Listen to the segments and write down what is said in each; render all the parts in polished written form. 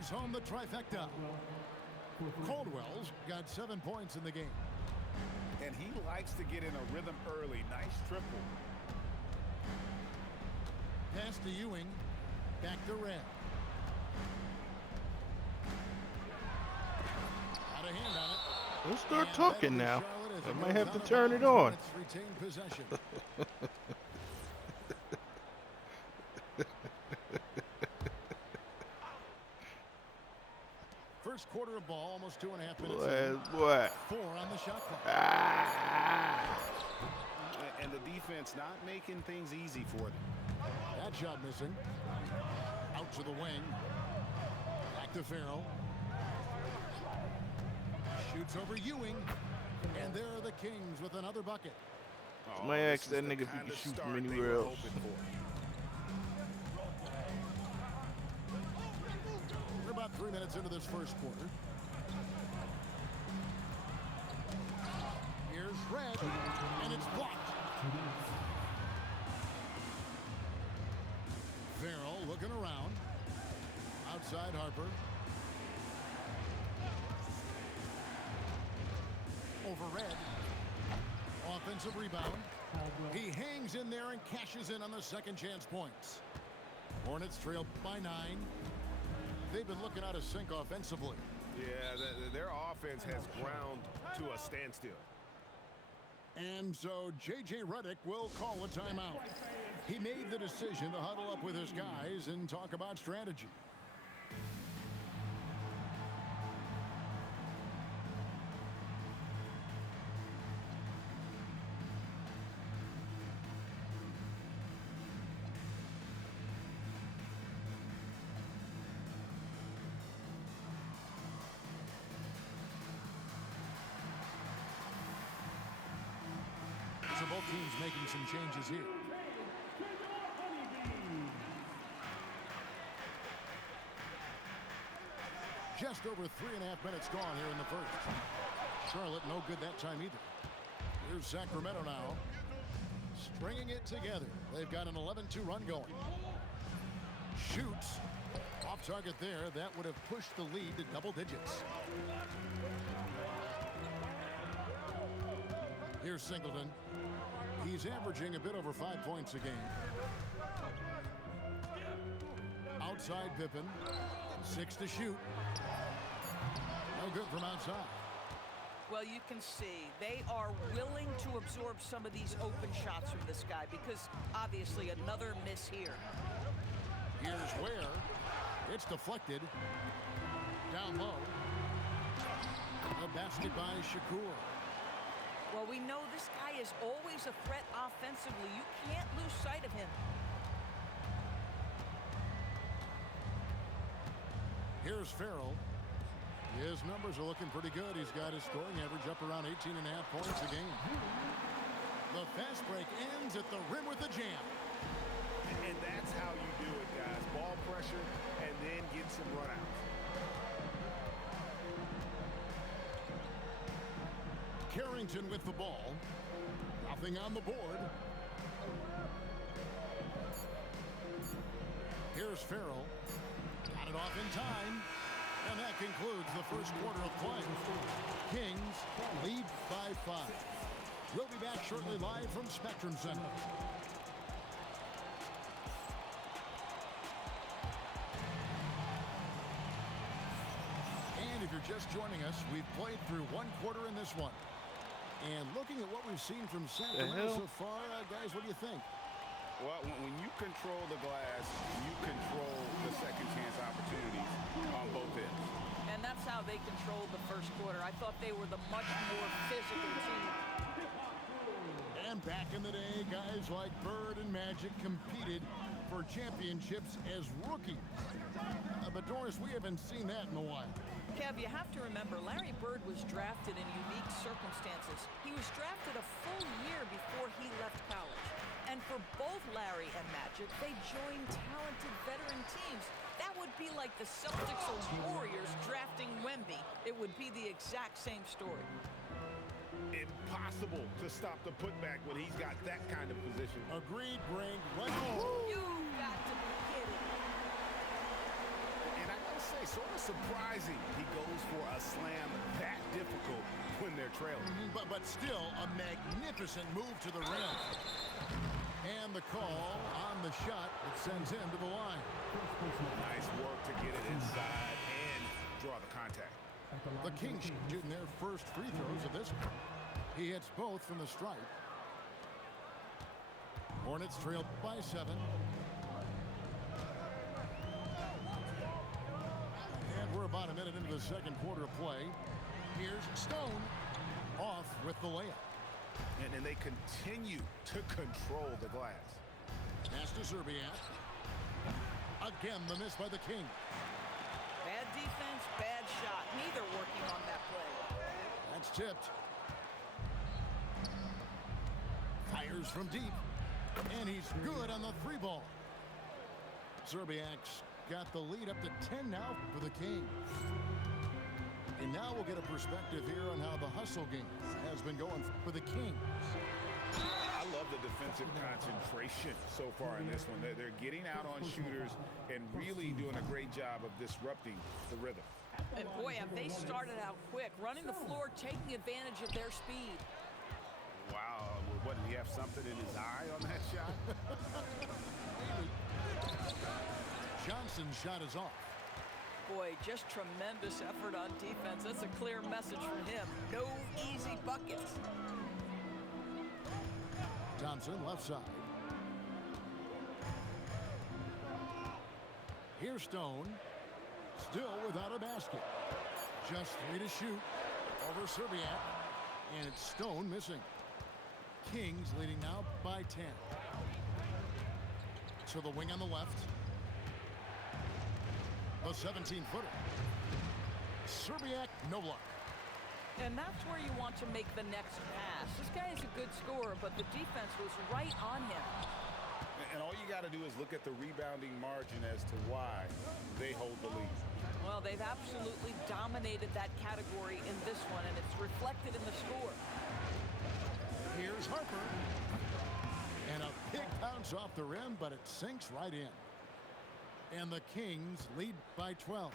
brings home the trifecta. Caldwell's got 7 points in the game. And he likes to get in a rhythm early. Nice triple. Pass to Ewing. Back to Red. Got a hand on it. Don't start talking now. I might have to turn it on. Retain possession. First quarter of ball, almost 2.5 minutes. What? 4 on the shot clock. And the defense not making things easy for them. That shot missing. Out to the wing. Back to Farrell. Shoots over Ewing. And there are the Kings with another bucket. Somebody asked that nigga if he could shoot from anywhere else. We're about 3 minutes into this first quarter. Here's Red, and it's blocked. Farrell looking around. Outside Harper. Over Red. Offensive rebound. He hangs in there and cashes in on the second chance points. Hornets trail by 9. They've been looking out of sync offensively. Yeah, their offense has ground to a standstill. And so J.J. Redick will call a timeout. He made the decision to huddle up with his guys and talk about strategy. So both teams making some changes here. Just over 3.5 minutes gone here in the first. Charlotte no good that time either. Here's Sacramento now. Stringing it together. They've got an 11-2 run going. Shoots. Off target there. That would have pushed the lead to double digits. Here's Singleton. He's averaging a bit over 5 points a game. Outside Pippen. 6 to shoot. No good from outside. Well, you can see they are willing to absorb some of these open shots from this guy because obviously another miss here. Here's Ware. It's deflected. Down low. A basket by Shakur. Well, we know this guy is always a threat offensively. You can't lose sight of him. Here's Farrell. His numbers are looking pretty good. He's got his scoring average up around 18.5 points a game. The fast break ends at the rim with a jam. And that's how you do it, guys. Ball pressure and then get some runouts. Carrington with the ball. Nothing on the board. Here's Farrell. Got it off in time. And that concludes the first quarter of play. Kings lead by 5. We'll be back shortly live from Spectrum Center. And if you're just joining us, we've played through 1 quarter in this one. And looking at what we've seen from Sacramento so far, guys, what do you think? Well, when you control the glass, you control the second chance opportunities on both ends. And that's how they controlled the first quarter. I thought they were the much more physical team. And back in the day, guys like Bird and Magic competed for championships as rookies. But Doris, we haven't seen that in a while. Kev, you have to remember, Larry Bird was drafted in unique circumstances. He was drafted a full year before he left college. And for both Larry and Magic, they joined talented veteran teams. That would be like the Celtics or Warriors drafting Wemby. It would be the exact same story. Impossible to stop the putback when he's got that kind of position. Agreed, Greg. You got to be kidding. And I gotta say, It's sort of surprising he goes for a slam that difficult when they're trailing. But still a magnificent move to the rim. And the call on the shot that sends him to the line. Nice work to get it inside and draw the contact. The Kings shooting their first free throws of this one. He hits both from the stripe. Hornets trail by 7. And we're about a minute into the second quarter of play. Here's Stone off with the layup. And they continue to control the glass. Pass to Zerbiak. Again, the miss by the King. Bad defense, bad shot. Neither working on that play. That's tipped. Fires from deep. And he's good on the 3 ball. Zerbiak's got the lead up to 10 now for the Kings. And now we'll get a perspective here on how the hustle game has been going for the Kings. I love the defensive concentration so far in this one. They're getting out on shooters and really doing a great job of disrupting the rhythm. And boy, have they started out quick, running the floor, taking advantage of their speed. Wow, what, did he have something in his eye on that shot? Johnson's shot is off. Boy, just tremendous effort on defense. That's a clear message from him. No easy buckets. Thompson left side. Here's Stone. Still without a basket. Just 3 to shoot. Over Zerbiak. And it's Stone missing. Kings leading now by 10. To the wing on the left. The 17-footer. Zerbiak, no luck. And that's where you want to make the next pass. This guy is a good scorer, but the defense was right on him. And all you got to do is look at the rebounding margin as to why they hold the lead. Well, they've absolutely dominated that category in this one, and it's reflected in the score. Here's Harper. And a big bounce off the rim, but it sinks right in. And the Kings lead by 12.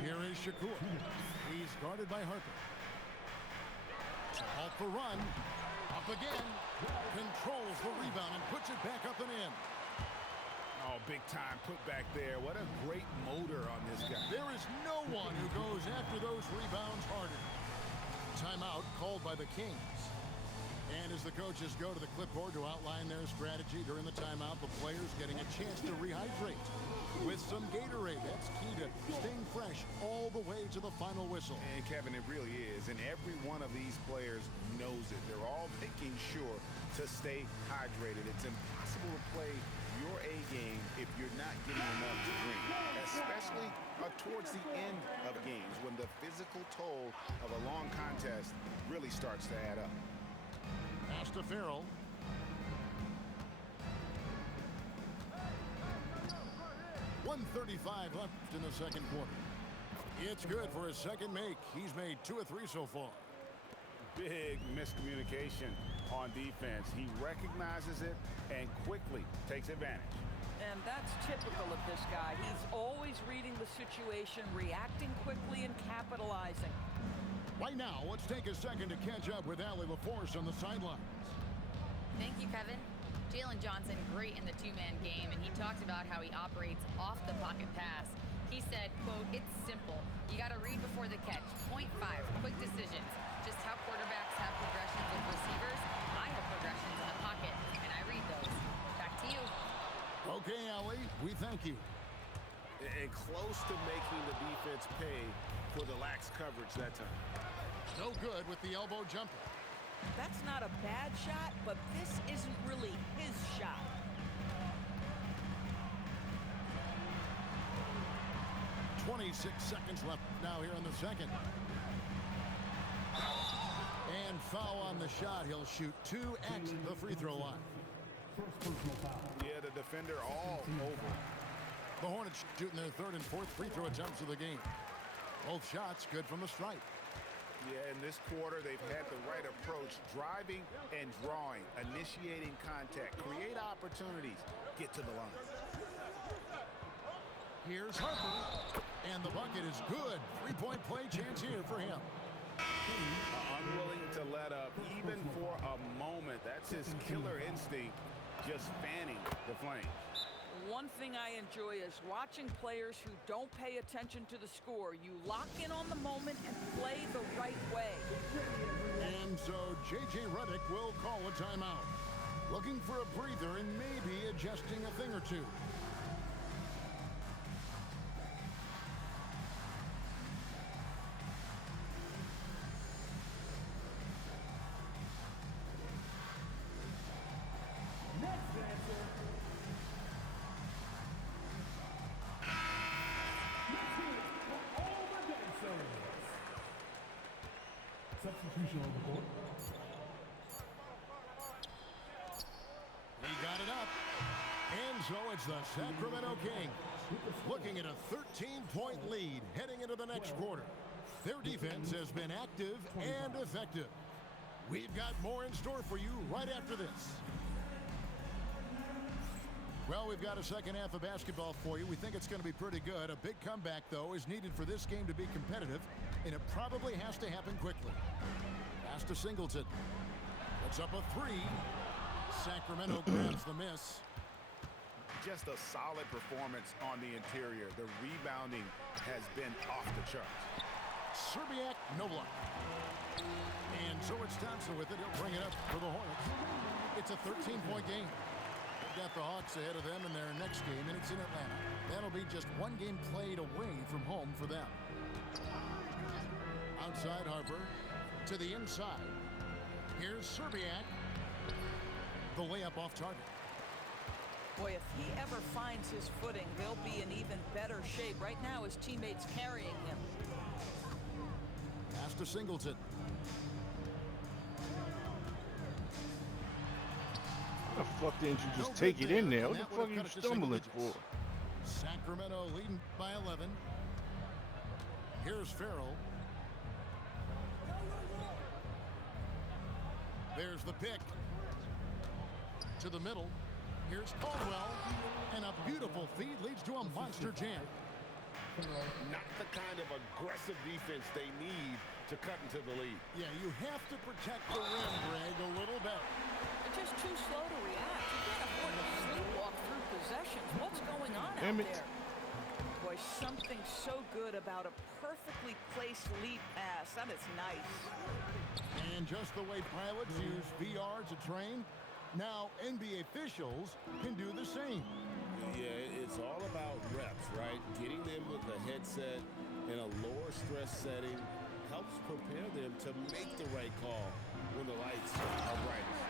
Here is Shakur. He's guarded by Harper. To halt the run. Up again. Controls the rebound and puts it back up and in. Oh, big time put back there. What a great motor on this guy. There is no one who goes after those rebounds harder. Timeout called by the Kings. And as the coaches go to the clipboard to outline their strategy during the timeout, the players getting a chance to rehydrate with some Gatorade. That's key to staying fresh all the way to the final whistle. And Kevin, it really is. And every one of these players knows it. They're all making sure to stay hydrated. It's impossible to play your A game if you're not getting enough to drink, especially towards the end of games when the physical toll of a long contest really starts to add up. Pass to Farrell. .135 left in the second quarter. It's good for his second make. He's made 2 of 3 so far. Big miscommunication on defense. He recognizes it and quickly takes advantage. And that's typical of this guy. He's always reading the situation, reacting quickly, and capitalizing. Right now, let's take a second to catch up with Allie LaForce on the sidelines. Thank you, Kevin. Jalen Johnson, great in the two-man game, and he talked about how he operates off the pocket pass. He said, quote, "It's simple. You got to read before the catch. Point 5, quick decisions. Just how quarterbacks have progressions with receivers, I have progressions in the pocket, and I read those." Back to you. Okay, Allie, we thank you. And close to making the defense pay for the lax coverage that time. No good with the elbow jumper. That's not a bad shot, but this isn't really his shot. .26 seconds left now here in the second. And foul on the shot. He'll shoot 2 at the free throw line. Yeah, the defender all over. The Hornets shooting their 3rd and 4th free throw attempts of the game. Both shots good from the stripe. Yeah, in this quarter, they've had the right approach, driving and drawing, initiating contact, create opportunities, get to the line. Here's Harper. And the bucket is good. Three-point play chance here for him. Unwilling to let up even for a moment. That's his killer instinct, just fanning the flame. One thing I enjoy is watching players who don't pay attention to the score. You lock in on the moment and play the right way. And so J.J. Redick will call a timeout. Looking for a breather and maybe adjusting a thing or two. Substitution on the court. He got it up. And so it's the Sacramento Kings looking at a 13-point lead heading into the next quarter. Their defense has been active and effective. We've got more in store for you right after this. Well, we've got a second half of basketball for you. We think it's going to be pretty good. A big comeback, though, is needed for this game to be competitive, and it probably has to happen quickly. Pass to Singleton. Puts up a three. Sacramento grabs the miss. Just a solid performance on the interior. The rebounding has been off the charts. Serbiak, no luck. And so it's Thompson with it. He'll bring it up for the Hornets. It's a 13-point game. They've got the Hawks ahead of them in their next game, and it's in Atlanta. That'll be just one game played away from home for them. Outside Harper to the inside. Here's Serbiak. The layup off target. Boy, if he ever finds his footing, he'll be in even better shape. Right now, his teammates carrying him. Pass to Singleton. How the fuck didn't you just take it in there? What the fuck are you stumbling for? Sacramento leading by 11. Here's Farrell. There's the pick. To the middle. Here's Caldwell. And a beautiful feed leads to a monster jam. Not the kind of aggressive defense they need to cut into the lead. Yeah, you have to protect the rim, Greg, a little better. They're just too slow to react. You can't afford to sleepwalk through possessions. What's going on Damn out it. there? Boy, something so good about a perfectly placed lead pass. That is nice. And just the way pilots use VR to train, now NBA officials can do the same. Yeah, it's all about reps, right? Getting them with a headset in a lower stress setting helps prepare them to make the right call when the lights are brightest.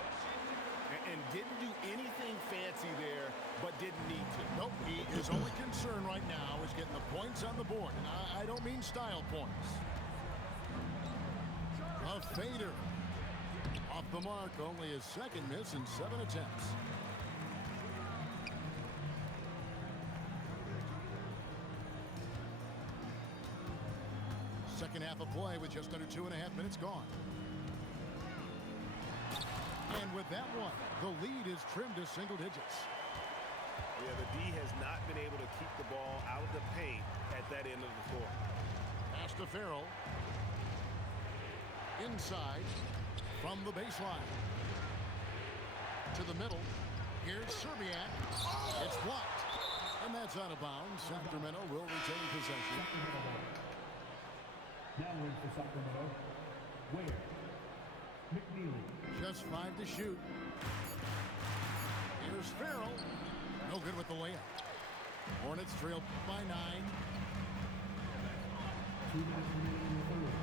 And didn't do anything fancy there, but didn't need to. Nope, his only concern right now is getting the points on the board. And I don't mean style points. A fader. Off the mark, only his second miss in 7 attempts. Second half of play with just under 2.5 minutes gone. And with that one, the lead is trimmed to single digits. Yeah, the D has not been able to keep the ball out of the paint at that end of the floor. Pass to Farrell. Inside from the baseline. To the middle. Here's Serbiak. It's blocked. And that's out of bounds. Sacramento will retain possession. Now in for Sacramento. Ware. McNeely. Just 5 to shoot. Here's Farrell. No good with the layup. Hornets trail by 9. 2 minutes remaining in the third.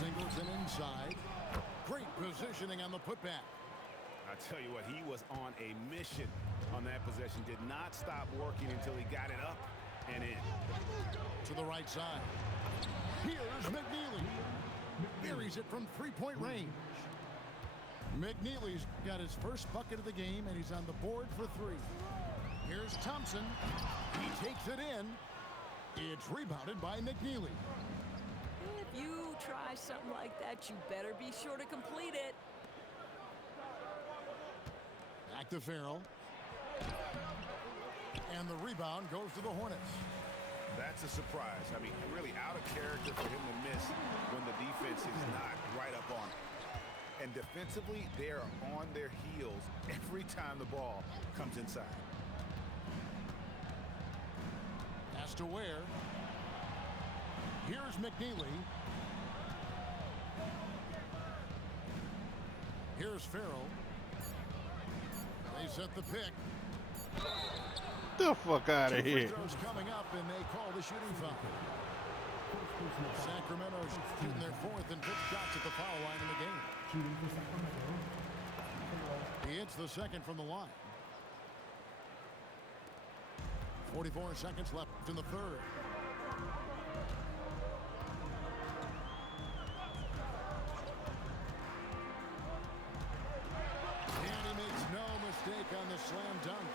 Singleton inside. Great positioning on the putback. I tell you what, he was on a mission on that possession. Did not stop working until he got it up and in. To the right side. Here's McNeely. Buries it from 3-point range. McNeely's got his first bucket of the game, and he's on the board for 3. Here's Thompson. He takes it in. It's rebounded by McNeely. If you try something like that, you better be sure to complete it. Back to Farrell. And the rebound goes to the Hornets. That's a surprise. I mean, really out of character for him to miss when the defense is not right up on him. And defensively, they're on their heels every time the ball comes inside. Pass to Ware. Here's McNeely. Here's Farrell. They set the pick. The fuck out of Free here. throws coming up, and they call the shooting foul. Sacramento's shooting their 4th and 5th shots at the foul line in the game. Shooting for Sacramento. He hits the 2nd from the line. 44 seconds left in the 3rd. And he makes no mistake on the slam dunk.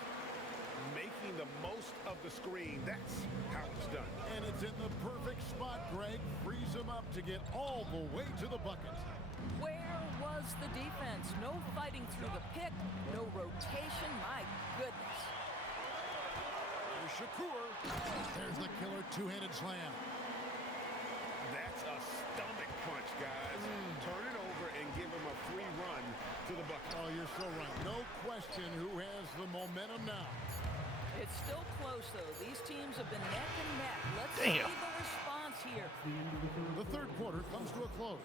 Making the most of the screen. That's how it's done. And it's in the perfect spot, Greg. Frees him up to get all the way to the bucket. Where was the defense? No fighting through the pick, no rotation. My goodness. There's Shakur. There's the killer two-handed slam. That's a stomach punch, guys. Turn it over and give him a free run to the bucket. Oh, you're so right. No question who has the momentum now. It's still close, though. These teams have been neck and neck. Let's Damn. see the response here. The end of The 3rd quarter comes to a close.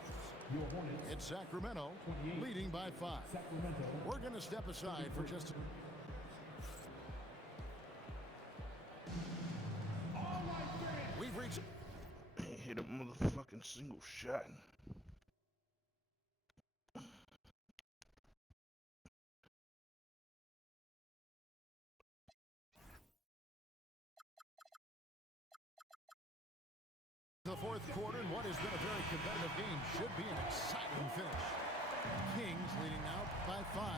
Your Hornets. It's Sacramento leading by 5. Sacramento. We're going to step aside for just We've reached Ain't hit a motherfucking single shot. the 4th quarter, and what has been a very competitive game should be an exciting finish. Kings leading now by 5.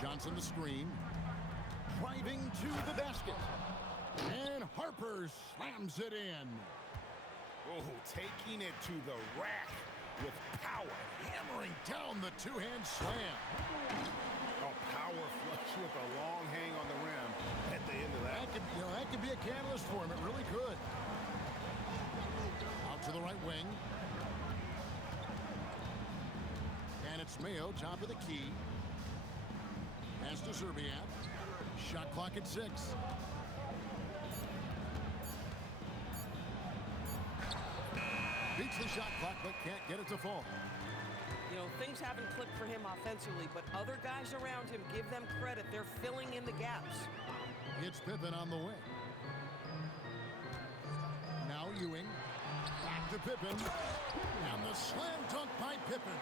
Johnson the screen. Driving to the basket. And Harper slams it in. Oh, taking it to the rack with power. Hammering down the two-hand slam. A power flush with a long hang on the rim at the end of that. That could be a catalyst for him. It really could. Out to the right wing. And it's Mayo, top of the key. Pass to Zerbiak. Shot clock at 6. Beats the shot clock, but can't get it to fall. You know, things haven't clicked for him offensively, but other guys around him, give them credit. They're filling in the gaps. It's Pippen on the wing. Now Ewing. Back to Pippen. And the slam dunk by Pippen.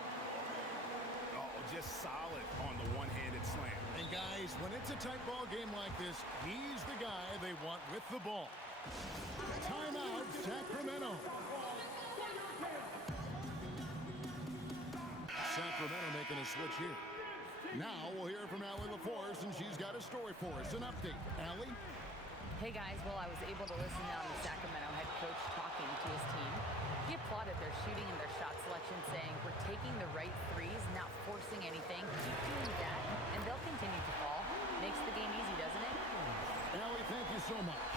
Oh, just solid on the one-handed slam. And guys, when it's a tight ball game like this, he's the guy they want with the ball. Timeout, Sacramento. Sacramento making a switch here. Now we'll hear from Allie LaForce, and she's got a story for us. An update. Allie? Hey guys, well, I was able to listen in on the Sacramento head coach talking to his team. He applauded their shooting and their shot selection, saying, "We're taking the right threes, not forcing anything. Keep doing that, and they'll continue to fall. Makes the game easy, doesn't it?" Allie, thank you so much.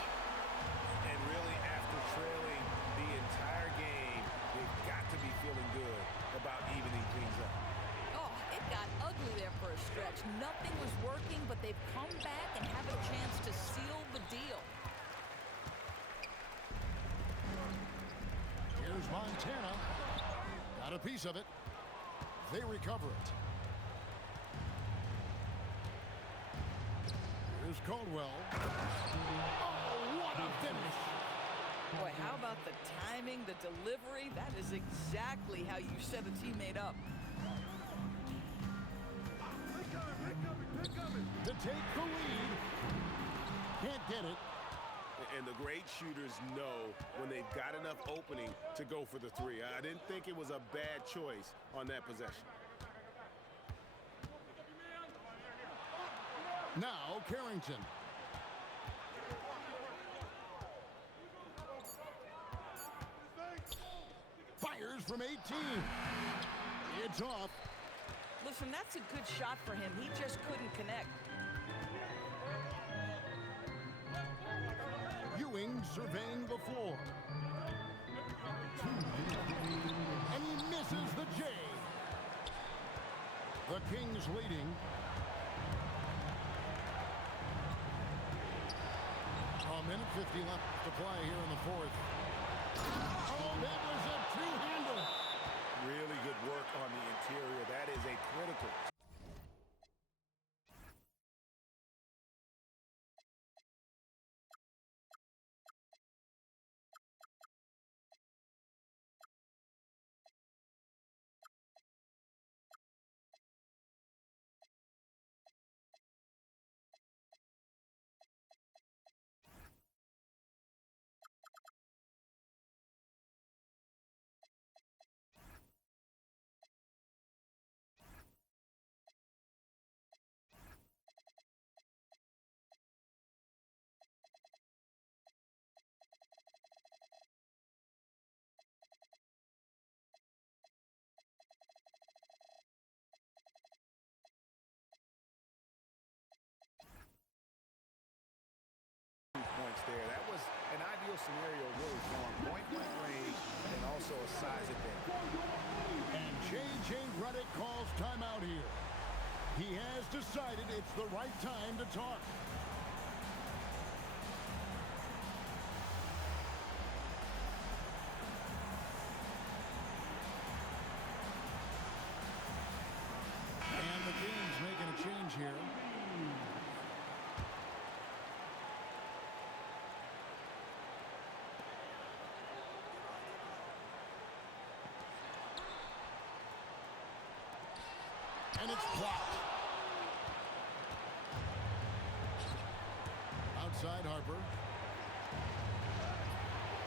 And really, after trailing the entire game, they've got to be feeling good about evening things up. Oh, it got ugly there for a stretch. Nothing was working, but they've come back and have a chance to seal the deal. Here's Montana. Got a piece of it. They recover it. Here's Caldwell. Oh, what a finish. Boy, how about the timing, the delivery? That is exactly how you set a teammate up. To take the lead. Can't get it. And the great shooters know when they've got enough opening to go for the three. I didn't think it was a bad choice on that possession. Now Carrington. Fires from 18. It's off. The Listen, that's a good shot for him. He just couldn't connect. Ewing surveying the floor. And he misses the J. The Kings leading. A minute 50 left to play here in the fourth. Oh, that was a two-hander. Really good work on the interior. That is a critical. Points there. That was an ideal scenario really for him. Point-blank range and also a size advantage. And J.J. Redick calls timeout here. He has decided it's the right time to talk. And the Kings making a change here. And it's blocked. Outside Harper.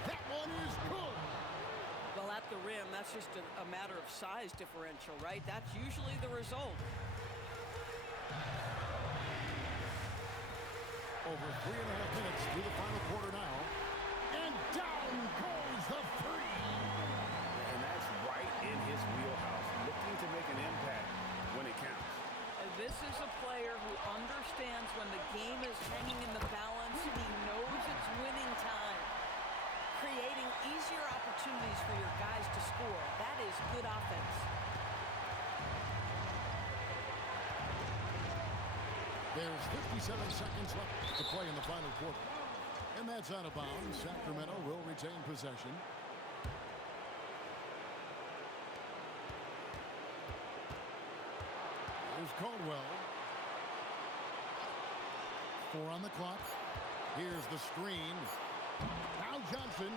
That one is good. Well, at the rim, that's just a matter of size differential, right? That's usually the result. Over 3.5 minutes through the final quarter now. And down goes the three. And that's right in his wheelhouse, looking to make an impact when it counts. This is a player who understands when the game is hanging in the balance. He knows it's winning time. Creating easier opportunities for your guys to score. That is good offense. There's 57 seconds left to play in the final quarter. And that's out of bounds. Sacramento will retain possession. Here's Caldwell. 4 on the clock. Here's the screen. Now Johnson.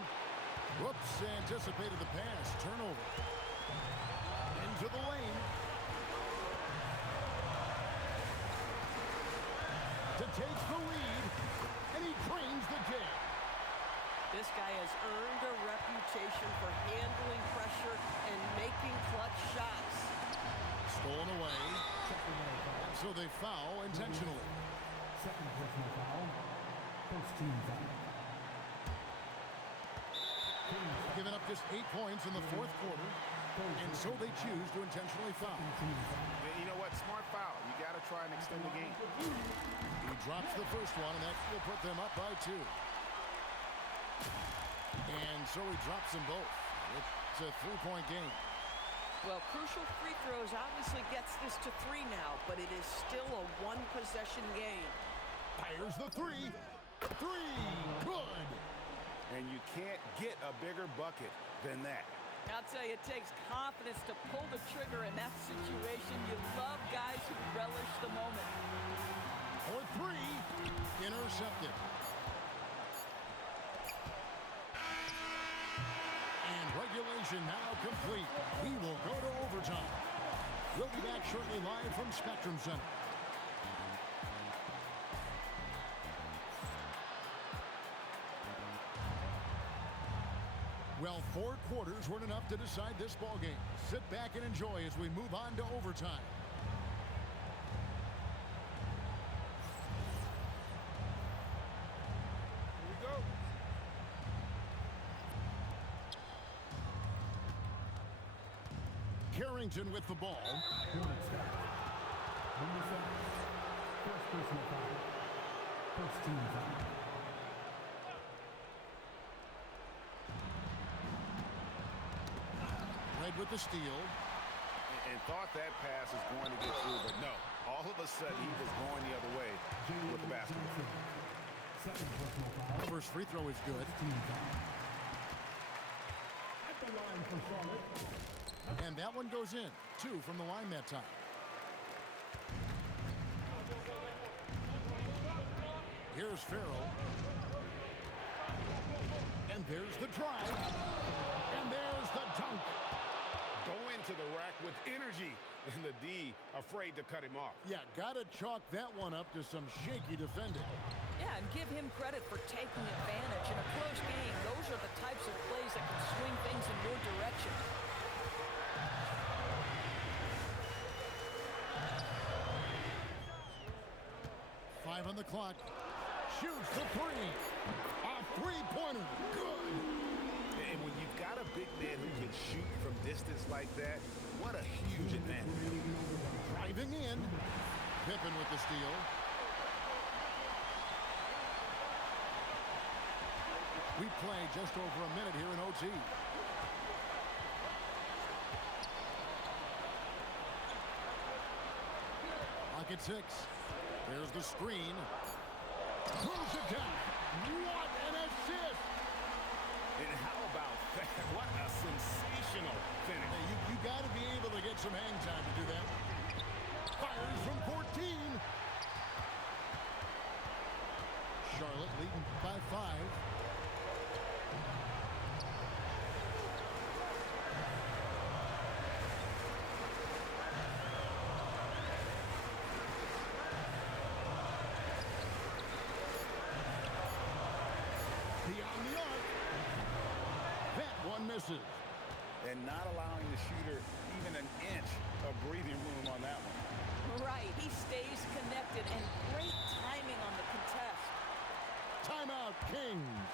Whoops, anticipated the pass. Turnover. Into the lane. To take the lead. And he drains the game. This guy has earned a reputation for handling pressure and making clutch shots. Stolen away. So they foul intentionally. Second personal foul. First team foul. Giving up just 8 points in the fourth quarter. And so they choose to intentionally foul. You know what? Smart foul. You got to try and extend the game. He drops the first one, and that will put them up by 2. And so he drops them both. It's a 3-point game. Well, crucial free throws obviously gets this to 3 now, but it is still a one-possession game. Fires the 3. 3. Good. And you can't get a bigger bucket than that. I'll tell you, it takes confidence to pull the trigger in that situation. You love guys who relish the moment. For 3. Intercepted. And regulation now complete. We will go to overtime. We'll be back shortly live from Spectrum Center. Well, 4 quarters weren't enough to decide this ball game. Sit back and enjoy as we move on to overtime. Here we go. Carrington with the ball. On the set. First personal foul. First team foul. Red with the steal. And thought that pass was going to get through, but no. All of a sudden, he was going the other way with the basketball. Second personal foul. First free throw is good. Team foul. At the line for Charlotte. And that one goes in. 2 from the line that time. Here's Farrell. And there's the drive. And there's the dunk. Go into the rack with energy. And the D afraid to cut him off. Yeah, gotta chalk that one up to some shaky defending. Yeah, and give him credit for taking advantage. In a close game, those are the types of plays that can swing things in your direction. Five on the clock. Shoots the three. A three-pointer. Good. And when you've got a big man who can shoot from distance like that, what a huge advantage. Driving in. Pippen with the steal. We play just over a minute here in OT. Pocket 6. There's the screen. Throws it down. What an assist! And how about that? What a sensational finish. Hey, you got to be able to get some hang time to do that. Fires from 14. Charlotte leading by 5. Beyond the arc. That one misses. And not allowing the shooter even an inch of breathing room on that one. Right, he stays connected, and great timing on the contest. Timeout, Kings.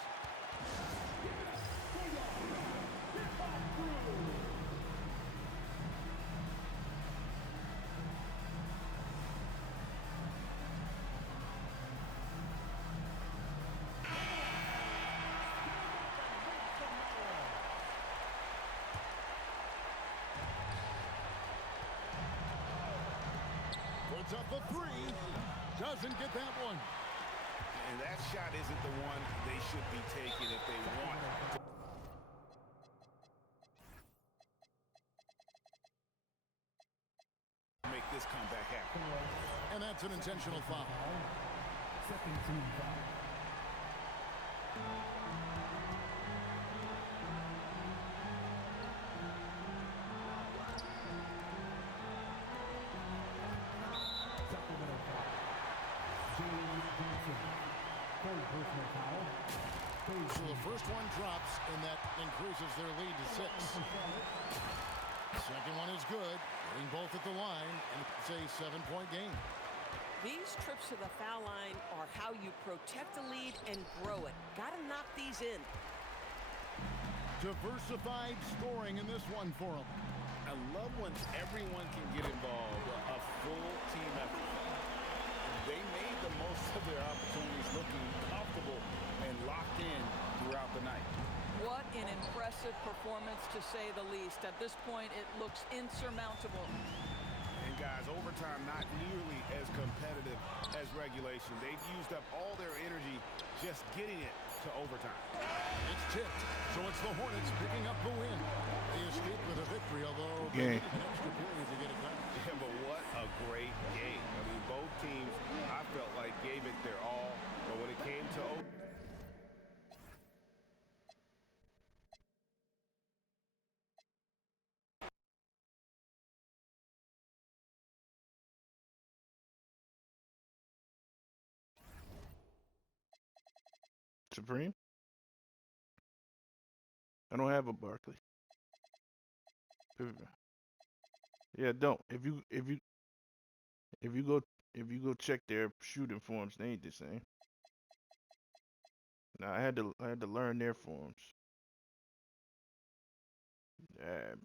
Puts up the three. Doesn't get that one. And that shot isn't the one they should be taking if they want to make this comeback happen. And that's an intentional foul. Second team foul. Sacramento foul. Jalen Johnson. Third personal foul. So the first one drops, and that increases their lead to 6. Second one is good. Getting both at the line, and it's a 7-point game. These trips to the foul line are how you protect the lead and grow it. Got to knock these in. Diversified scoring in this one for them. I love when everyone can get involved, a full team effort. They made the most of their opportunities, looking comfortable and locked in throughout the night. What an impressive performance, to say the least. At this point, it looks insurmountable. And guys, overtime not nearly as competitive as regulation. They've used up all their energy just getting it to overtime. It's tipped, so it's the Hornets picking up the win. They escaped with a victory, although Game. they needed an extra period to get it done. Yeah, but what a great game. I mean, both teams, I felt like, gave it their all. But when it came to Supreme? I don't have a Barkley. Yeah, don't. If you go check their shooting forms, they ain't the same. Now I had to learn their forms. Yeah.